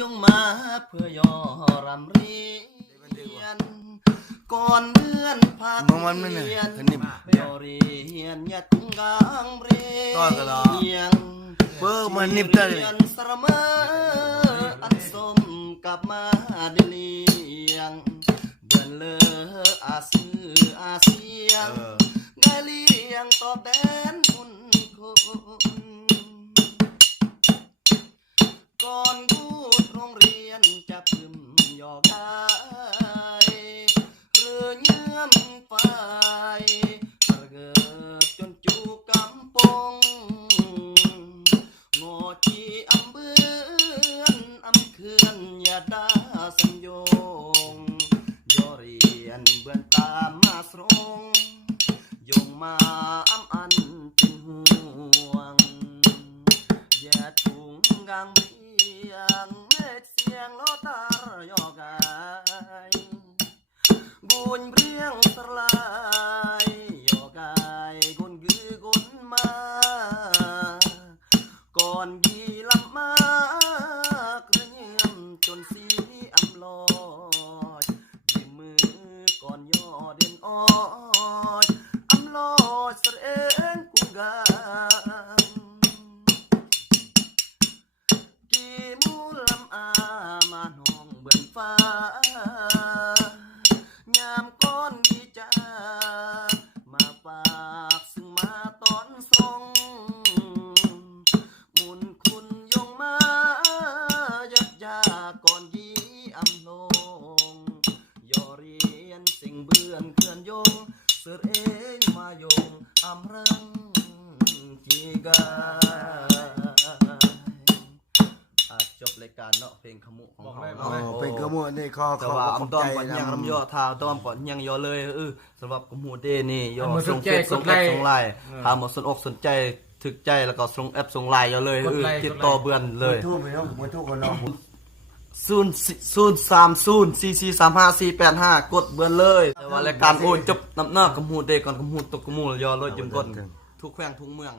ยงมาเพื่อย่อรำเรียนก่อนเลื่อนภาคเรียนย่อเรียนยัดกางเรียนเบอร์มันนิบได้เลยสระมาอันสมกับมาเดลียงเดินเลออาซืออาเซียงไงเลียงตอบแทนคุณคนก่อนกูดโรงเรียนจะพึมยอกกายเรือเยื่อมไฟประเกิดจนจูกำปงงอจีอำเบือนอำเคือนอย่าด่าสัญโยงย่อเรียนเบือนตามมาสรงยงมาอำอันเป็นห่วงอย่าถุงกางเบียงเม็ดเสียงโลตายอกายบุญเรียงสลายยอกายกุนกือกุนมาก่อนยีลำมากระเงียมจนสีอำลอดยิ้มมือก่อนย่อเด่นออดอำลอดเสเองกุงกากี่มูลำอามาหนองเบือนฟ้ายามก้อนดีจ้ามาฝากซึ่งมาตอนทรงมุนคุณยงมายัดยาก่อนยีอำลงย่อเรียนสิ่งเบื่อนเคลื่อนยงเสือเองมายงอำรังจีกาจบรายการเนาะเพลงขมุของเขาเป็นขมุนี่ข้อแต่ว่าอันต้อมก่อนยังรำย่อท้าต้อมก่อนยังย่อเลยสำหรับขมุเดนี่ย่อส่งเฟซส่งแอปส่งไลน์ถามหมดสนอกสนใจถึกใจแล้วก็ส่งแอปส่งไลน์ย่อเลยติดต่อเบือนเลยทูบไปเนาะมวยทูบคนเรา030443545กดเบือนเลยแต่ว่ารายการโอนจบน้ำหน้าขมุเดก่อนขมุตกขมุย่อเลยจนก่อนทุกแขวงทุกเมือง